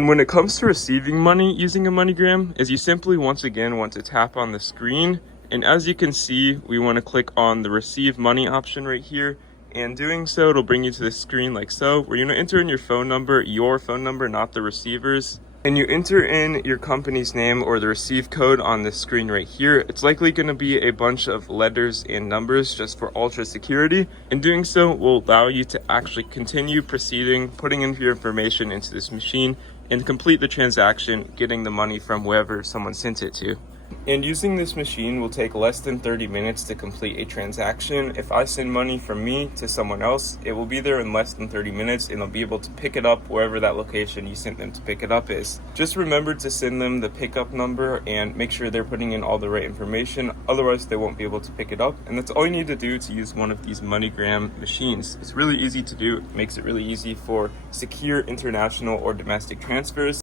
And when it comes to receiving money using a MoneyGram, is you simply once again want to tap on the screen. And as you can see, we want to click on the receive money option right here. And doing so, it'll bring you to the screen like so, where you're going to enter in your phone number, not the receiver's. And you enter in your company's name or the receive code on the screen right here. It's likely going to be a bunch of letters and numbers just for ultra security. And doing so will allow you to actually continue proceeding, putting in your information into this machine and complete the transaction, getting the money from wherever someone sent it to. And using this machine will take less than 30 minutes to complete a transaction. If I send money from me to someone else, it will be there in less than 30 minutes and they'll be able to pick it up wherever that location you sent them to pick it up is. Just remember to send them the pickup number and make sure they're putting in all the right information. Otherwise, they won't be able to pick it up. And that's all you need to do to use one of these MoneyGram machines. It's really easy to do. It makes it really easy for secure international or domestic transfers.